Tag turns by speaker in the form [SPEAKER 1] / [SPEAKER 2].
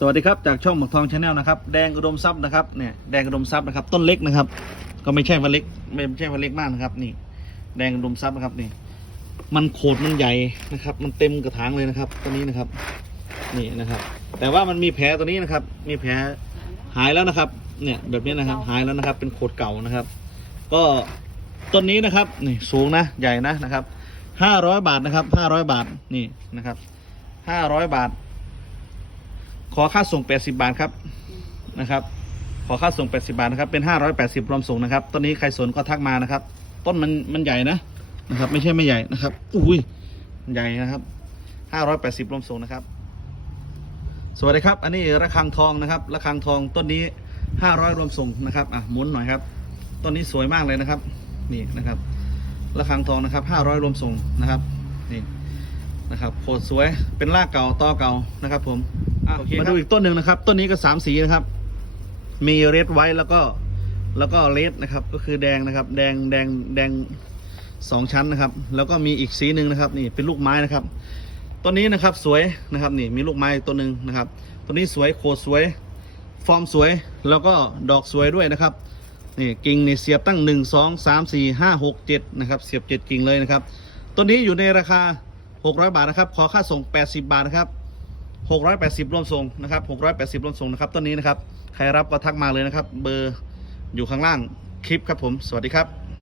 [SPEAKER 1] สวัสดีครับจากช่องหมกทองชาแนลนะครับแดงอุดมทรัพย์นะครับเนี่ยแดงอุดมทรัพย์นะครับ ต้นเล็กนะครับ ก็ไม่ใช่ว่าเล็กไม่ใช่ว่าเล็กมากนะครับ นี่ แดงอุดมทรัพย์นะครับนี่มันโขดมันใหญ่นะครับ มันเต็มกระถางเลยนะครับตัวนี้นะครับ นี่นะครับ แต่ว่ามันมีแผลตัวนี้นะครับ มีแผลหายแล้วนะครับ เนี่ยแบบนี้นะครับ หายแล้วนะครับ เป็นโขดเก่านะครับ ก็ต้นนี้นะครับนี่สูงนะใหญ่นะนะครับห้าร้อยบาทนะครับห้าร้อยบาทนี่นะครับห้าร้อยบาท ขอค่าส่ง 80 บาทครับนะครับ ขอค่าส่ง 80 บาทนะครับ เป็น 580รวมส่งนะครับ ต้นนี้ใครสนก็ทักมานะครับ ต้นมันมันใหญ่นะนะครับ ไม่ใช่ไม่ใหญ่นะครับ อุ้ยใหญ่นะครับ 580รวมส่งนะครับ สวัสดีครับ อันนี้ระฆังทองนะครับ ระฆังทองต้นนี้ 500 รวมส่งนะครับ อะหมุนหน่อยครับ ต้นนี้สวยมากเลยนะครับ นี่นะครับ ระฆังทองนะครับ 500 รวมส่งนะครับ นี่นะครับโคตรสวย เป็นรากเก่าตอเก่านะครับ ผม อะมาดูอีกต้นหนึ่งนะครับ ต้นนี้ก็สามสีนะครับ มีเรดไว้แล้วก็แล้วก็เลดนะครับ ก็คือแดงนะครับ แดงแดงแดงสองชั้นนะครับ แล้วก็มีอีกสีหนึ่งนะครับนี่เป็นลูกไม้นะครับ ต้นนี้นะครับสวยนะครับนี่มีลูกไม้ตัวหนึ่งนะครับต้นนี้สวยโคตรสวย ฟอร์มสวยแล้วก็ดอกสวยด้วยนะครับนี่กิ่งนี่เสียบตั้งหนึ่งสองสามสี่ห้าหกเจ็ดนะครับเสียบเจ็ดกิ่งเลยนะครับต้นนี้อยู่ในราคา 600 บาทนะครับ ขอค่าส่ง 80 บาทนะครับ 680รวมทรงนะครับ680รวมทรงนะครับต้นนี้นะครับ ใครรับก็ทักมาเลยนะครับ เบอร์อยู่ข้างล่างคลิปครับผม สวัสดีครับ